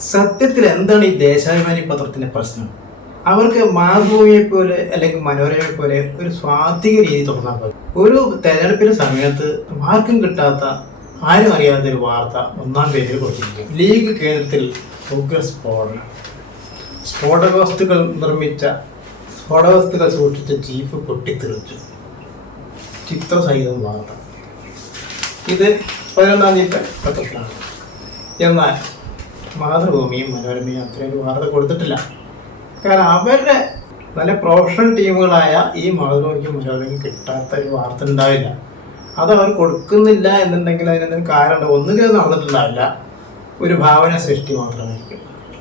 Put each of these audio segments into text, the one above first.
സത്യത്തിൽ എന്താണ് ഈ ദേശാഭിമാനി പത്രത്തിന്റെ പ്രശ്നം? അവർക്ക് മാതൃഭൂമിയെ പോലെ അല്ലെങ്കിൽ മനോരമയെ പോലെ ഒരു സ്വാത്വിക രീതി തുറന്നാൽ പോലെ ഒരു തെരഞ്ഞെടുപ്പിന്റെ സമയത്ത് മാർക്കും കിട്ടാത്ത ആരും അറിയാത്ത ഒരു വാർത്ത ഒന്നാം പേജിൽ കൊടുത്തിരിക്കും ലീഗ് കേന്ദ്രത്തിൽ ഉഗ്ര സ്ഫോടനം. സ്ഫോടക വസ്തുക്കൾ നിർമ്മിച്ച സ്ഫോടക വസ്തുക്കൾ സൂക്ഷിച്ച ജീപ്പ് പൊട്ടിത്തെറിച്ചു. ചിത്രസഹിതം വാർത്ത. ഇത് പതിനൊന്നാം തീയതി പത്രത്തിലാണ്. എന്നാൽ മാതൃഭൂമിയും മനോരമയും അത്രയും ഒരു വാർത്ത കൊടുത്തിട്ടില്ല. കാരണം അവരുടെ നല്ല പ്രൊഫഷണൽ ടീമുകളായ ഈ മാതൃഭൂമിക്കും മനോരമയ്ക്കും കിട്ടാത്ത ഒരു വാർത്ത ഉണ്ടാവില്ല. അത് അവർ കൊടുക്കുന്നില്ല എന്നുണ്ടെങ്കിൽ അതിനെന്തെങ്കിലും കാരണം ഒന്നുകിൽ നടന്നിട്ടുണ്ടാവില്ല. ഒരു ഭാവന സൃഷ്ടി മാത്രമായിരിക്കും.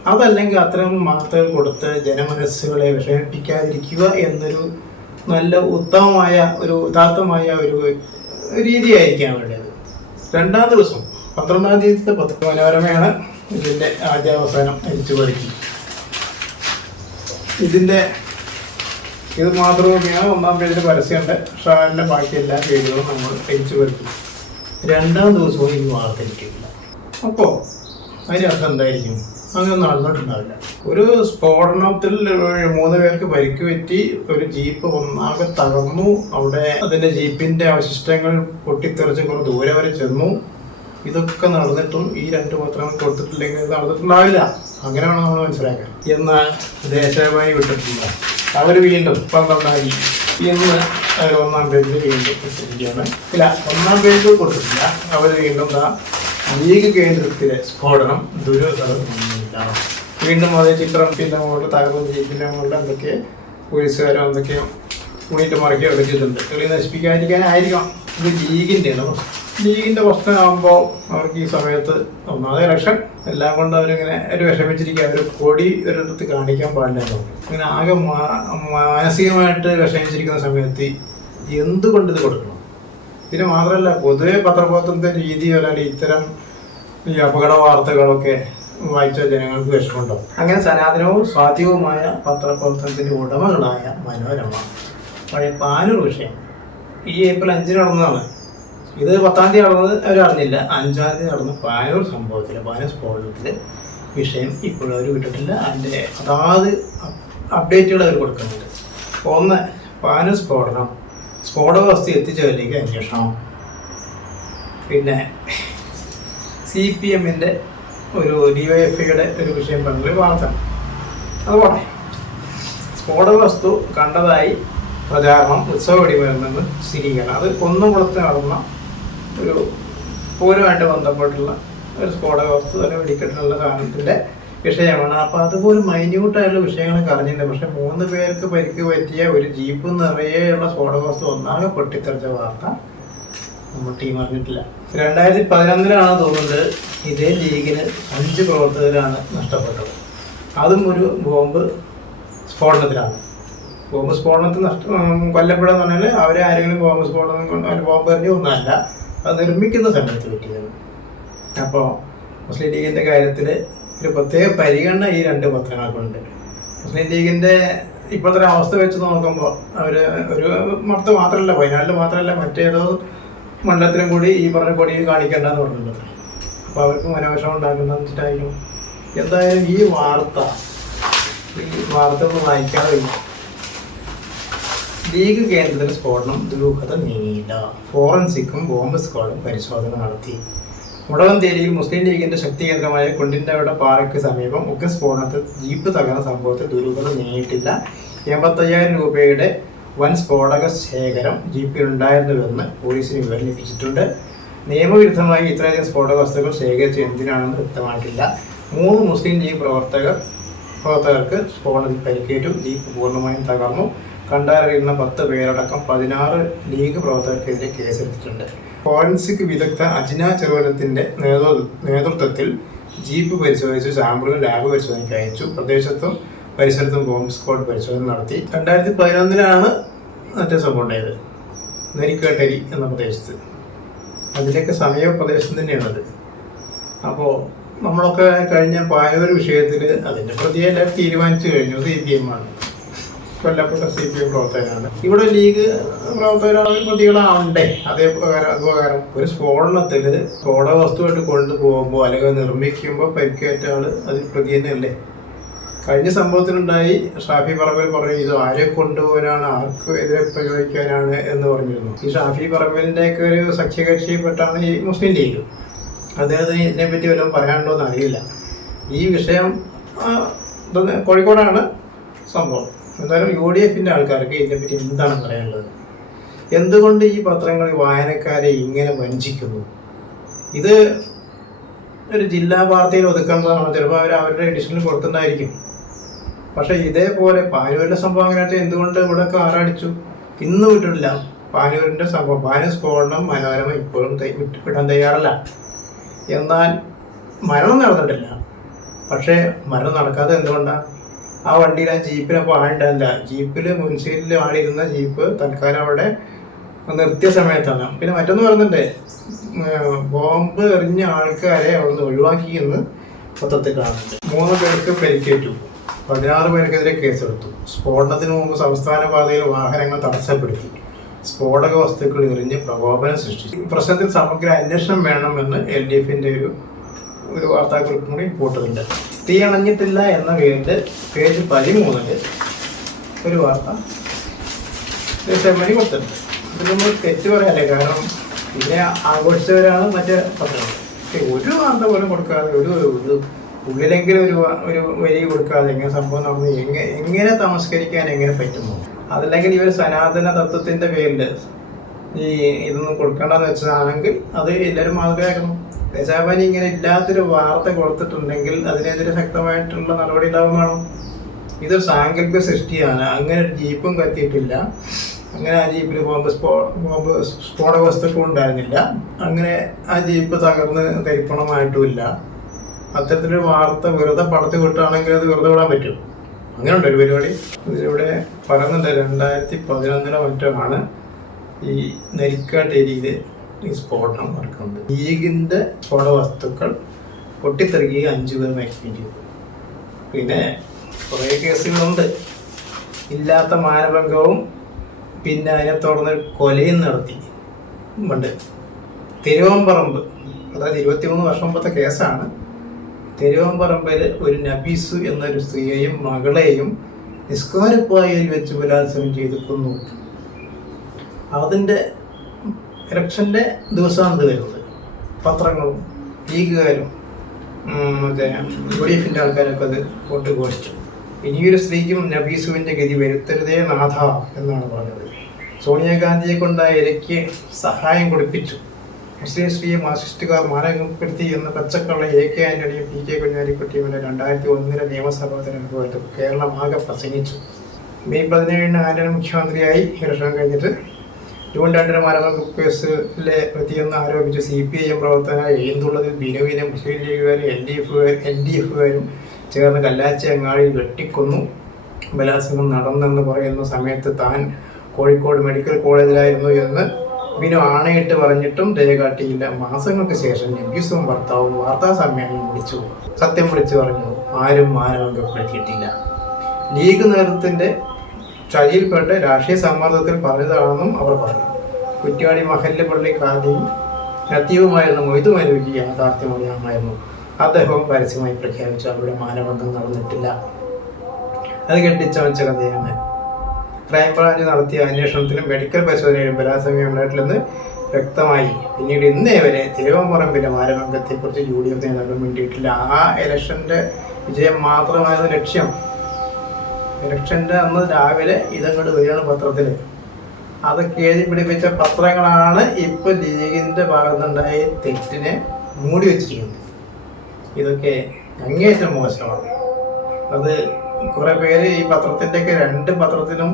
അതല്ലെങ്കിൽ അത്തരം വാർത്തകൾ കൊടുത്ത് ജനമനസ്സുകളെ വിഷമിപ്പിക്കാതിരിക്കുക എന്നൊരു നല്ല ഉത്തമമായ ഒരു ഉദാത്തമായ ഒരു രീതിയായിരിക്കാം വേണ്ടത് രണ്ടാം ദിവസം പന്ത്രണ്ടാം തീയതിത്തെ പത്ര മനോരമയാണ് ഇതിന്റെ ആദ്യ അവസാനം അരിച്ചു പഠിക്കും. ഇതിന്റെ ഇത് മാത്രമൊക്കെയാണ് ഒന്നാം പേജിൽ പരസ്യമുണ്ട്. ഷാലിന്റെ ബാക്കി എല്ലാ പേജുകളും നമ്മൾ അരിച്ചു പഠിക്കും. രണ്ടാം ദിവസവും ഈ വാർത്തിരിക്കില്ല. അപ്പോൾ അതിനർത്ഥം എന്തായിരിക്കും? അങ്ങനെ നടന്നിട്ടുണ്ടാവില്ല. ഒരു സ്ഫോടനത്തിൽ മൂന്ന് പേർക്ക് പരിക്ക് പറ്റി ഒരു ജീപ്പ് ഒന്നാകെ തകർന്നു. അവിടെ അതിന്റെ ജീപ്പിന്റെ അവശിഷ്ടങ്ങൾ പൊട്ടിത്തെറിച്ച് കുറച്ച് ദൂരെ വരെ ചെന്നു. ഇതൊക്കെ നടന്നിട്ടും ഈ രണ്ട് പത്രങ്ങൾ കൊടുത്തിട്ടില്ലെങ്കിൽ നടന്നിട്ടുണ്ടാവില്ല. അങ്ങനെ വേണം നമ്മൾ മനസ്സിലാക്കാൻ എന്നാൽ ദേശാഭിമാനി വിട്ടിട്ടില്ല. അവർ വീണ്ടും പന്ത്രണ്ടായി. ഇന്ന് അവർ ഒന്നാം പേജിൽ വീണ്ടും കൊടുത്തിരിക്കുകയാണ് ഇല്ല ഒന്നാം പേജിൽ കൊടുത്തിട്ടില്ല. അവർ വീണ്ടും ദാ ലീഗ് കേന്ദ്രത്തിലെ സ്ഫോടനം ദുരിതമില്ല വീണ്ടും അതേ ചിത്രം പിന്നെ മുകളിൽ തകർന്ന ജീപ്പിന്റെ മുകളിൽ എന്തൊക്കെ പോലീസുകാരോ എന്തൊക്കെയോ ഉണിയിട്ട് മറക്കി എടുത്തിട്ടുണ്ട്. തെളി നശിപ്പിക്കാതിരിക്കാനായിരിക്കാം ഇത് ലീഗിന്റെയാണ് പ്രശ്നം. ലീഗിന്റെ പ്രശ്നമാകുമ്പോൾ അവർക്ക് ഈ സമയത്ത് ഒന്നാമത് ഇലക്ഷൻ എല്ലാം കൊണ്ട് അവരിങ്ങനെ ഒരു വിഷമിച്ചിരിക്കുക അവർ കൊടി ഒരിടത്ത് കാണിക്കാൻ പാടില്ല അങ്ങനെ ആകെ മാനസികമായിട്ട് വിഷമിച്ചിരിക്കുന്ന സമയത്ത് എന്തുകൊണ്ട് ഇത് കൊടുക്കണം? ഇതിന് മാത്രമല്ല പൊതുവെ പത്രപ്രവർത്തനത്തെ രീതി അല്ലാണ്ട് ഇത്തരം ഈ അപകട വാർത്തകളൊക്കെ വായിച്ച ജനങ്ങൾക്ക് വിഷമമുണ്ടാവും അങ്ങനെ സനാതനവും സ്വാധീനവുമായ പത്രപ്രവർത്തനത്തിന്റെ ഉടമകളായ മനോരമ പഴയ പാനൂർ വിഷയം ഈ ഏപ്രിൽ അഞ്ചിന് നടന്നതാണ്. ഇത് പത്താം തീയതി നടന്നത് അവരറിഞ്ഞില്ല അഞ്ചാം തീയതി നടന്ന പാനൂർ സംഭവത്തിൽ പാനൂർ സ്ഫോടനത്തിൽ വിഷയം ഇപ്പോഴും അവർ വിട്ടിട്ടില്ല. അതിന്റെ അതാത് അപ്ഡേറ്റുകൾ അവർ കൊടുക്കുന്നുണ്ട്. ഒന്ന് പാനൂർ സ്ഫോടനം. സ്ഫോടക വസ്തു എത്തിച്ചവരിലേക്ക് അന്വേഷണം. പിന്നെ സി പി എമ്മിന്റെ ഒരു ഡി വൈ എഫ് ഐയുടെ ഒരു വിഷയം പറഞ്ഞൊരു വാർത്ത. അതുപോലെ സ്ഫോടക വസ്തു കണ്ടതായി പ്രചാരണം ഉത്സവ വെടിമരുന്നെന്ന് സ്ഥിരീകരണം. അത് കുന്നംകുളത്ത് നടന്ന ഒരു പൂരമായിട്ട് ബന്ധപ്പെട്ടുള്ള ഒരു സ്ഫോടക വസ്തു അല്ലെങ്കിൽ വെടിക്കെട്ടിനുള്ള സാധനത്തിന്റെ വിഷയമാണ്. അപ്പോൾ അതുപോലെ മൈന്യൂട്ടായിട്ടുള്ള വിഷയങ്ങളൊക്കെ അറിഞ്ഞിട്ടുണ്ട് പക്ഷെ മൂന്ന് പേർക്ക് പരിക്ക് പറ്റിയ ഒരു ജീപ്പ് നിറയെയുള്ള സ്ഫോടക വസ്തു ഒന്നാകെ പൊട്ടിത്തെറിച്ച വാർത്ത നമ്മൾ ടീം അറിഞ്ഞിട്ടില്ല. രണ്ടായിരത്തി പതിനൊന്നിലാണ് തോന്നുന്നത് ഇതേ ലീഗിന് അഞ്ച് പ്രവർത്തകരാണ് നഷ്ടപ്പെട്ടത്. അതും ഒരു ബോംബ് സ്ഫോടനത്തിലാണ്. ബോംബ് സ്ഫോടനത്തിൽ നഷ്ട കൊല്ലപ്പെടുക എന്ന് പറഞ്ഞാൽ അവരെ ആരെങ്കിലും ബോംബ് സ്ഫോടനം കൊണ്ട് ബോംബ് എറിഞ്ഞ ഒന്നല്ല അത് നിർമ്മിക്കുന്ന സമയത്ത് പറ്റിയതാണ് അപ്പോൾ മുസ്ലിം ലീഗിന്റെ കാര്യത്തിൽ ഒരു പ്രത്യേക പരിഗണന ഈ രണ്ട് പത്രങ്ങൾക്കുണ്ട്. മുസ്ലിം ലീഗിന്റെ ഇപ്പോഴത്തെ അവസ്ഥ വെച്ച് നോക്കുമ്പോൾ അവർ ഒരു മർത്ത് മാത്രമല്ല വയനാട്ടിൽ മാത്രമല്ല മറ്റേതോ മണ്ഡലത്തിലും കൂടി ഈ പറഞ്ഞ കൊടി കാണിക്കേണ്ടെന്ന് പറഞ്ഞിട്ടുണ്ട് അപ്പോൾ അവർക്ക് മനോഷം ഉണ്ടാക്കുന്ന വെച്ചിട്ടായിരിക്കും എന്തായാലും ഈ വാർത്ത ഈ വാർത്ത ഒന്ന് വായിക്കാതെ. ലീഗ് കേന്ദ്രത്തിലെ സ്ഫോടനം ദുരൂഹത നീങ്ങിയില്ല. ഫോറൻസിക്കും ബോംബ് സ്ക്വാഡും പരിശോധന നടത്തി. മുടവന്തേരിയിൽ മുസ്ലിം ലീഗിന്റെ ശക്തി കേന്ദ്രമായ കുണ്ടിന്റെവിടെ പാറയ്ക്ക് സമീപം ഉഗ്ര സ്ഫോടനത്തിൽ ജീപ്പ് തകർന്ന സംഭവത്തിൽ ദുരൂഹത നീങ്ങിയിട്ടില്ല. എൺപത്തയ്യായിരം രൂപയുടെ വൻ സ്ഫോടക ശേഖരം ജീപ്പിലുണ്ടായിരുന്നുവെന്ന് പോലീസിന് വിവരം ലഭിച്ചിട്ടുണ്ട്. നിയമവിരുദ്ധമായി ഇത്രയധികം സ്ഫോടക വസ്തുക്കൾ ശേഖരിച്ച് എന്തിനാണെന്ന് വ്യക്തമായിട്ടില്ല. മൂന്ന് മുസ്ലിം ലീഗ് പ്രവർത്തകർ പ്രവർത്തകർക്ക് സ്ഫോടനത്തിൽ പരിക്കേറ്റു. ജീപ്പ് പൂർണമായും തകർന്നു. കണ്ടാലറിയുന്ന പത്ത് പേരടക്കം പതിനാറ് ലീഗ് പ്രവർത്തകർക്കെതിരെ കേസെടുത്തിട്ടുണ്ട്. ഫോറൻസിക് വിദഗ്ധ അജിന ചെറുവനത്തിന്റെ നേതൃ- നേതൃത്വത്തിൽ ജീപ്പ് പരിശോധിച്ച് സാമ്പിളുകൾ ലാബ് പരിശോധനയ്ക്ക് അയച്ചു പ്രദേശത്തും പരിസരത്തും ബോംബ് സ്ക്വാഡ് പരിശോധന നടത്തി. രണ്ടായിരത്തി പതിനൊന്നിലാണ് മറ്റേ സംഭവം ഉണ്ടായത്. നെരിക്കേട്ടരി എന്ന പ്രദേശത്ത്. അതിലേക്ക് സമീപ പ്രദേശം തന്നെയാണത്. അപ്പോൾ നമ്മളൊക്കെ കഴിഞ്ഞ പായൂർ വിഷയത്തിൽ അതിന്റെ പ്രതിയെല്ലാം തീരുമാനിച്ചു കഴിഞ്ഞു. സി പി എം ആണ്. കൊല്ലപ്പെട്ട സി പി എം പ്രവർത്തകരാണ് ഇവിടെ ലീഗ് പ്രവർത്തകരാണ് പ്രതികളാവണ്ടേ. അതേ പ്രകാരം അതുപ്രകാരം ഒരു സ്ഫോടനത്തിൽ സ്ഫോടക വസ്തുവായിട്ട് കൊണ്ടുപോകുമ്പോൾ അല്ലെങ്കിൽ നിർമ്മിക്കുമ്പോൾ പരിക്കേറ്റ ആൾ അതിൽ പ്രതി തന്നെയല്ലേ? കഴിഞ്ഞ സംഭവത്തിനുണ്ടായി ഷാഫി പറമ്പിൽ പറഞ്ഞു ഇത് ആരെ കൊണ്ടുപോകാനാണ്? ആർക്ക് എതിരെ പ്രയോഗിക്കാനാണ്? എന്ന് പറഞ്ഞിരുന്നു. ഈ ഷാഫി പറമ്പിലിന്റെ ഒക്കെ ഒരു സഖ്യകക്ഷിയിൽപ്പെട്ടാണ് ഈ മുസ്ലിം ലീഗ്. അദ്ദേഹത്തിന് ഇതിനെപ്പറ്റി വല്ലതും പറയാനുണ്ടോ എന്ന് അറിയില്ല. ഈ വിഷയം കോഴിക്കോടാണ് സംഭവം. എന്തായാലും യു ഡി എഫിന്റെ ആൾക്കാർക്ക് ഇതിനെപ്പറ്റി എന്താണ് പറയാനുള്ളത്? എന്തുകൊണ്ട് ഈ പത്രങ്ങൾ വായനക്കാരെ ഇങ്ങനെ വഞ്ചിക്കുന്നു? ഇത് ഒരു ജില്ലാ വാർത്തയിൽ ഒതുക്കേണ്ടതാണ് ചിലപ്പോൾ അവർ അവരുടെ എഡിഷനിൽ കൊടുത്തിട്ടുണ്ടായിരിക്കും പക്ഷെ ഇതേപോലെ പാനൂരിന്റെ സംഭവം അങ്ങനെ എന്തുകൊണ്ട് ഇവിടെ ആറാടിച്ചു ഇന്ന് വിട്ടിട്ടില്ല. പാനൂരിന്റെ സംഭവം പാനൂർ സ്ഫോടനം മനോരമ ഇപ്പോഴും വിട്ടാൻ തയ്യാറല്ല. എന്നാൽ മരണം നടന്നിട്ടില്ല. പക്ഷേ മരണം നടക്കാതെ എന്തുകൊണ്ടാണ് ആ വണ്ടിയിൽ ആ ജീപ്പിനപ്പോൾ ആളുണ്ടായില്ല ജീപ്പിൽ മുൻസീലിൽ ആളിരുന്ന ജീപ്പ് തൽക്കാലം അവിടെ നിർത്തിയ സമയത്താണ്. പിന്നെ മറ്റൊന്ന് പറഞ്ഞിട്ടേ ബോംബ് എറിഞ്ഞ ആൾക്കാരെ അവിടുന്ന് ഒഴിവാക്കി എന്ന് പത്രത്തിൽ കാണുന്നുണ്ട്. മൂന്ന് പേർക്ക് പരിക്കേറ്റു. പതിനാറ് പേർക്കെതിരെ കേസെടുത്തു. സ്ഫോടനത്തിന് മുമ്പ് സംസ്ഥാന പാതയിൽ വാഹനങ്ങൾ തടസ്സപ്പെടുത്തി. സ്ഫോടക വസ്തുക്കൾ എറിഞ്ഞ് പ്രകോപനം സൃഷ്ടിച്ചു. പ്രശ്നത്തിൽ സമഗ്ര അന്വേഷണം വേണമെന്ന് എൽ ഡി എഫിന്റെ ഒരു ഒരു വാർത്താക്കുറിപ്പും കൂടി കൂട്ടുന്നുണ്ട് തീ അണഞ്ഞിട്ടില്ല എന്ന പേരിൽ പേജ് പതിമൂന്നിൽ ഒരു വാർത്ത ചെമ്മണി കൊടുത്തിട്ടുണ്ട്. ഇത് നമ്മൾ തെറ്റ് പറയാല്ലേ? കാരണം ഇതിനെ ആഘോഷിച്ചവരാണ് മറ്റേ പത്രങ്ങൾ. ഒരു വാർത്ത പോലും കൊടുക്കാതെ ഒരു ഒരു ഉള്ളിലെങ്കിലും ഒരു ഒരു വരി കൊടുക്കാതെ എങ്ങനെ സംഭവം നടന്നു എങ്ങനെ എങ്ങനെ തമസ്കരിക്കാൻ എങ്ങനെ പറ്റുന്നു? അതല്ലെങ്കിൽ ഈ ഒരു സനാതന തത്വത്തിന്റെ പേരിൽ ഈ ഇതൊന്നും കൊടുക്കണ്ടെന്ന് വെച്ചതാണെങ്കിൽ അത് എല്ലാവരും മാതൃകയാക്കണം ദേശാഭിമാനി ഇങ്ങനെ ഇല്ലാത്തൊരു വാർത്ത കൊടുത്തിട്ടുണ്ടെങ്കിൽ അതിനെതിരെ ശക്തമായിട്ടുള്ള നടപടി ഉണ്ടാവുന്നതാണ്? ഇത് സാങ്കല്പിക സൃഷ്ടിയാണ്. അങ്ങനെ ഒരു ജീപ്പും കത്തിയിട്ടില്ല. അങ്ങനെ ആ ജീപ്പിൽ ബോംബ് സ്ഫോ ബോംബ് സ്ഫോടക വസ്തുക്കൾ ഉണ്ടായിരുന്നില്ല. അങ്ങനെ ആ ജീപ്പ് തകർന്ന് തരിപ്പണമായിട്ടുമില്ല. അത്തരത്തിലൊരു വാർത്ത വെറുതെ പടത്ത് വിട്ടാണെങ്കിൽ അത് വെറുതെ വിടാൻ പറ്റും. അങ്ങനെ ഉണ്ട് ഒരു പരിപാടി. ഇതിലൂടെ പറയുന്നുണ്ട് രണ്ടായിരത്തി പതിനൊന്നിനോ മറ്റോ ആണ് ഈ നരിക്കാട്ടേരിയിൽ ഈ സ്ഫോടനം നടക്കുന്നത്. ലീഗിന്റെ സ്ഫോട വസ്തുക്കൾ പൊട്ടിത്തെറിക്കുകയും അഞ്ചു പേർ മരിക്കുകയും ചെയ്തു. പിന്നെ കുറേ കേസുകളുണ്ട്. ഇല്ലാത്ത മാനഭംഗവും പിന്നെ അതിനെ തുടർന്ന് കൊലയും നടത്തി. ഉണ്ട്. തിരുവമ്പറമ്പ് അതായത് ഇരുപത്തിമൂന്ന് വർഷം മുമ്പത്തെ കേസാണ്. തിരുവമ്പറമ്പിൽ ഒരു നബീസു എന്നൊരു സ്ത്രീയെയും മകളെയും നിസ്കാരപ്പായയിൽ വെച്ച് ബലാത്സംഗം ചെയ്ത് കൊന്നു. അതിന്റെ ഇലക്ഷന്റെ ദിവസമാണ് ഇത് വരുന്നത്. പത്രങ്ങളും ലീഗുകാരും മറ്റേ യു ഡി എഫിന്റെ ആൾക്കാരൊക്കെ അത് വോട്ട് ഘോഷിച്ചു ഇനിയൊരു സ്ത്രീക്കും നബീസുവിന്റെ ഗതി വരുത്തരുതേ നാഥ എന്നാണ് പറഞ്ഞത്. സോണിയാഗാന്ധിയെ കൊണ്ട് ആ ഇരയ്ക്ക് സഹായം കൊടുപ്പിച്ചു. മുസ്ലിം സ്ത്രീയെ മാർക്സിസ്റ്റുകാർ മാരകപ്പെടുത്തി എന്ന പച്ചക്കള്ള എ കെ ആന്റണിയും പി കെ കുഞ്ഞാലിക്കുട്ടിയും എന്ന രണ്ടായിരത്തി ഒന്നിലെ നിയമസഭാ തെരഞ്ഞെടുപ്പ് കേരളം ആകെ പ്രസംഗിച്ചു. മെയ് പതിനേഴിന് ആന്റണി മുഖ്യമന്ത്രിയായി. ഇലക്ഷൻ കഴിഞ്ഞിട്ട് മലബാർ കേസിലെ പ്രതിയെന്ന് ആരോപിച്ച് സി പി ഐ എം പ്രവർത്തകനായ ഏന്തുള്ളതിൽ ബിനുവിനെ മുസ്ലിം ലീഗുകാരും എൽ ഡി എഫുകാരും എൽ ഡി എഫുകാരും ചേർന്ന് കല്ലാച്ച അങ്ങാടിയിൽ വെട്ടിക്കൊന്നു. ബലാത്സംഗം നടന്നെന്ന് പറയുന്ന സമയത്ത് താൻ കോഴിക്കോട് മെഡിക്കൽ കോളേജിലായിരുന്നു എന്ന് ബിനു ആണയിട്ട് പറഞ്ഞിട്ടും രേഖ കാട്ടിയില്ല. മാസങ്ങൾക്ക് ശേഷം നബ്യൂസും ഭർത്താവും വാർത്താ സമ്മേളനം വിളിച്ചു. സത്യം വിളിച്ചു പറഞ്ഞു ആരും മാനവങ്കപ്പെടുത്തിയിട്ടില്ല ലീഗ് നേതൃത്വത്തിന്റെ ചതിയിൽപ്പെട്ട് രാഷ്ട്രീയ സമ്മർദ്ദത്തിൽ പറഞ്ഞതാണെന്നും അവർ പറഞ്ഞു. കുറ്റ്യാടി മഹല്ല് പള്ളി കാദിയും നത്തീവുമായിരുന്ന മൊയ്തു മരുവിക്ക് യാഥാർത്ഥ്യമറിയാമായിരുന്നു. അദ്ദേഹവും പരസ്യമായി പ്രഖ്യാപിച്ചു അവിടെ മാനഭംഗം നടന്നിട്ടില്ല. അത് കെട്ടിച്ചവച്ച കഥയാണ് ക്രൈംബ്രാഞ്ച് നടത്തിയ അന്വേഷണത്തിലും മെഡിക്കൽ പരിശോധനയിലും ബലാത്സംഗം ഉണ്ടായിട്ടില്ലെന്ന് വ്യക്തമായി. പിന്നീട് ഇന്നേ വരെ തിരുവമ്പറമ്പിലെ മാനഭംഗത്തെക്കുറിച്ച് യു ഡി എഫ് നേതാക്കൾ വേണ്ടിയിട്ടില്ല ആ ഇലക്ഷന്റെ വിജയം മാത്രമായിരുന്നു ലക്ഷ്യം. ഇലക്ഷന്റെ അന്ന് രാവിലെ ഇതങ്ങോട്ട് വരികയാണ് പത്രത്തിൽ അതൊക്കെ എഴുതി പിടിപ്പിച്ച പത്രങ്ങളാണ് ഇപ്പോൾ ലീഗിന്റെ ഭാഗത്തുനിന്നുണ്ടായ തെറ്റിനെ മൂടി വെച്ചിരിക്കുന്നത്. ഇതൊക്കെ അങ്ങേയറ്റം മോശമാണ്. അത് കുറേ പേര് ഈ പത്രത്തിന്റെയൊക്കെ രണ്ട് പത്രത്തിനും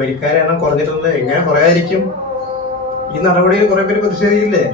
വരിക്കാരെണ്ണം കുറഞ്ഞിട്ടുണ്ട്. എങ്ങനെ കുറയായിരിക്കും ഈ നടപടിയിൽ കുറേ പേര് പ്രതിഷേധിക്കില്ലേ?